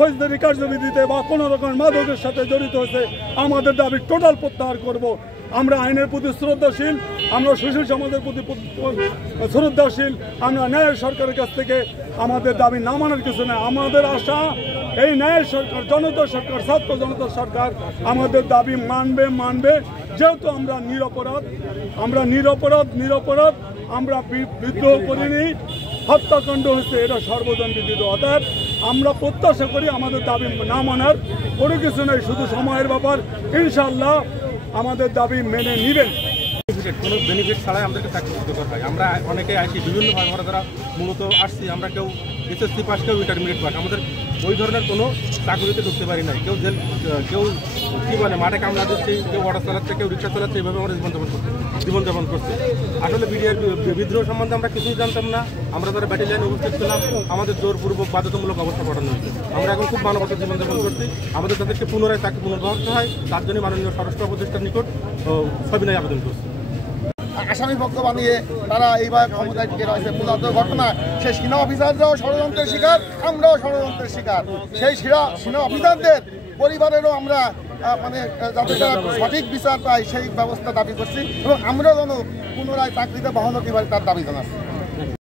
ফৌজদারি কার্যবিধিতে বা কোনো রকমের মাদকের সাথে জড়িত হয়েছে আমাদের দাবি টোটাল প্রত্যাহার করব। আমরা আইনের প্রতি শ্রদ্ধাশীল, আমরা সুশীল সমাজের প্রতি শ্রদ্ধাশীল। আমরা ন্যায় সরকারের কাছ থেকে আমাদের দাবি না মানার কিছু নেই। আমাদের আশা এই ন্যায় সরকার, জনতা সরকার, ছাত্র জনতা সরকার আমাদের দাবি মানবে। যেহেতু আমরা নিরপরাধ আমরা বিদ্রোহ করিনি, হত্যাকাণ্ড হয়েছে, এটা সর্বজন বিদিত। অতএব আমরা প্রত্যাশা করি আমাদের দাবি না মানার কোনো কিছু নেই, শুধু সময়ের ব্যাপার। ইনশাআল্লাহ আমাদের দাবি মেনে নেবেন। কোনো বেনিফিট ছাড়াই আমাদেরকে চাকরি করতে হয়। আমরা অনেকে আসি বিভিন্নভাবে, আমরা যারা মূলত আসছি, আমরা কেউ এসএসসি পাস, কেউ ইন্টারমিডিয়েট পাস, আমাদের ওই ধরনের কোনো চাকরিতে ঢুকতে পারি নাই। কেউ কী বলে মাঠে কামলা দিচ্ছে, কেউ অটো চালাচ্ছে, কেউ রিক্সা চালাচ্ছে, এইভাবে আমরা জীবনযাপন করছি। আসলে বিদ্রোহ সম্বন্ধে আমরা কিছুই জানতাম না। আমরা যারা ব্যাটালিয়ানে উপস্থিত ছিলাম, আমাদের জোরপূর্বক বাধ্যতামূলক অবস্থা পাঠানো হয়েছে। আমরা এখন খুব মানবতার জীবনযাপন করছি। আমাদের তাদেরকে পুনরায় চাকরি পুনর্বহাল হয়, তার জন্য মাননীয় স্বরাষ্ট্র উপদেষ্টার নিকট সবিনয় আবেদন করছি। আসামি পক্ষ বানিয়ে তারা এইবার ক্ষমতায় টিকে রয়েছে। মূলত ঘটনা সেই সেনা অফিসাররাও ষড়যন্ত্রের শিকার, আমরাও ষড়যন্ত্রের শিকার। সেই সেনা অফিসারদের পরিবারেরও আমরা যাতে তারা সঠিক বিচার পায় সেই ব্যবস্থা দাবি করছি এবং আমরা যেন পুনরায় চাকরিতে বহাল হতে পারি তার দাবি জানাচ্ছি।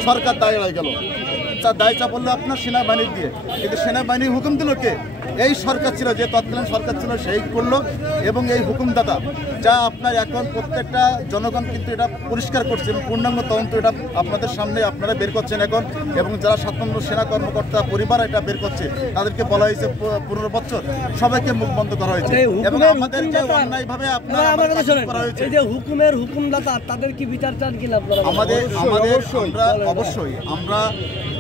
সরকার দায় হয়ে গেল, তার দায় চাপল আপনার সেনাবাহিনী দিয়ে, কিন্তু সেনাবাহিনীর হুকুম দিল কে? এই সরকার ছিল, যে তৎকালীন সরকার ছিল সেই করলো। এবং এই হুকুমদাতা যা আপনার এখন প্রত্যেকটা জনগণ কিন্তু এটা পরিষ্কার করছে এবং পূর্ণাঙ্গ তদন্ত এটা আপনাদের সামনে আপনারা বের করছেন এখন। এবং যারা 57 সেনা কর্মকর্তা পরিবার এটা বের করছে, তাদেরকে বলা হয়েছে 15 বছর সবাইকে মুখ বন্ধ করা হয়েছে এবং আমাদেরকে অন্যায়ভাবে আপনারা করা হয়েছে। হুকুমদাতা তাদের কি বিচার চান কিনা আমাদের অবশ্যই আমরা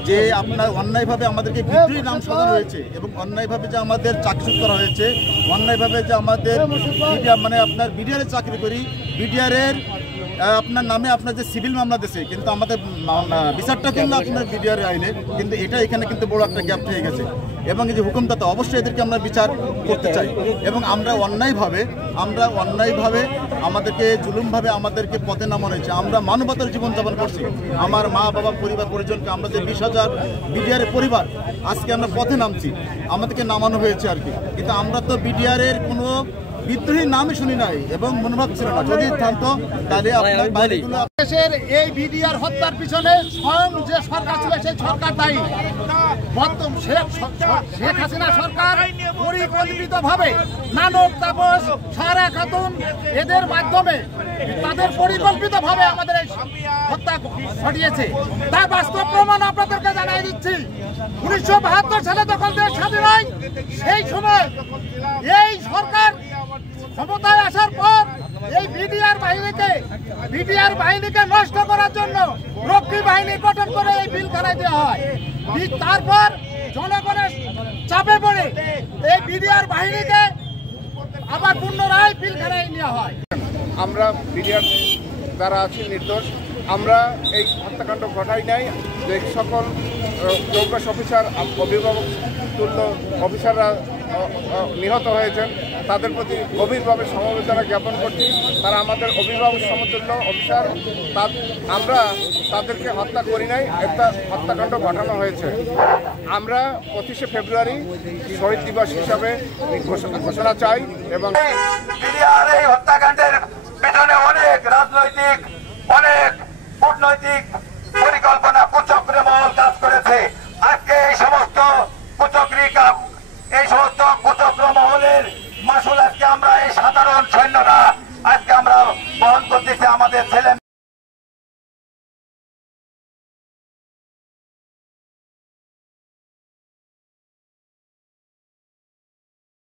যে আপনার অন্যায়ভাবে আমাদেরকে বিদ্রোহী নাম সাজানো হয়েছে এবং অন্যায়ভাবে যে আমাদের চাকরি করা হয়েছে, অন্যায়ভাবে যে আমাদের আপনার বিডিআরের চাকরি করি, বিডিআরের আপনার নামে আপনার যে সিভিল মামলা দিয়েছে, কিন্তু আমাদের বিচারটা করলো আপনার বিডিআর আইনে, কিন্তু এটা এখানে কিন্তু বড় একটা গ্যাপ হয়ে গেছে। এবং এই যে হুকুমদাতা অবশ্যই এদেরকে আমরা বিচার করতে চাই এবং আমরা অন্যায়ভাবে আমাদেরকে জুলুমভাবে আমাদেরকে পথে নামানো হয়েছে। আমরা মানবতার জীবনযাপন করছি, আমার মা বাবা পরিবার পরিজনকে, আমরা যে 20,000 বিডিআরের পরিবার আজকে আমরা পথে নামছি, আমাদেরকে নামানো হয়েছে আর কি। কিন্তু আমরা তো বিডিআরের কোনো বিদ্রোহী নামই শুনি নাই এবং মনোভাব ছিল না। যদি থাকতো তাহলে আপনার বাইরেগুলো দেশের এই বিডিআর হত্যার পিছনে স্বয়ং যে সরকার ছিল সেই সরকার দায়ী। শেখ হাসিনা সরকার পরিকল্পিতভাবে নানক তাপস, সারা খাতুন এদের মাধ্যমে তাদের পরিকল্পিতভাবে আমাদের এই হত্যা ঘটিয়েছে। তার বাস্তব প্রমাণ আপনাদেরকে জানাই দিচ্ছি। 1972 সালে যখন দেশ স্বাধীন হয়, সেই সময় এই সরকার ক্ষমতায় আসার পর এই বিডিআর বাহিনীকে নষ্ট করার জন্য রক্ষী বাহিনী গঠন করে এই বিলখানায় দেওয়া হয়। তারপর জনগণের চাপে পড়ে এই বিডিআর বাহিনীকে আবার পুনরায় বিলখানায় নেওয়া হয়। আমরা বিডিআর যারা আছি নির্দোষ, আমরা এই হত্যাকাণ্ড ঘটাই নাই। যে সকল চৌকস অফিসার, অভিভাবক তুল্য অফিসাররা নিহত হয়েছেন, তাদের প্রতি গভীরভাবে সমবেদনা জ্ঞাপন করছি। তারা আমাদের অভিভাবক সমতুল্য অফিসার। আমরা তাদেরকে হত্যা করি নাই, একটা হত্যাকাণ্ড ঘটানো হয়েছে। আমরা 25শে ফেব্রুয়ারি শহীদ দিবস হিসাবে ঘোষণা চাই। এবং এই হত্যাকাণ্ডের পেছনে অনেক রাজনৈতিক, অনেক কূটনৈতিক পরিকল্পনা, কুচক্রে মহল কাজ করেছে। আজকে এই সমস্ত কুচক্র মহলের মাসুল আজকে আমরা এই সাধারণ সৈন্যরা আজকে আমরা বহন করতেছি। আমাদের ছেলে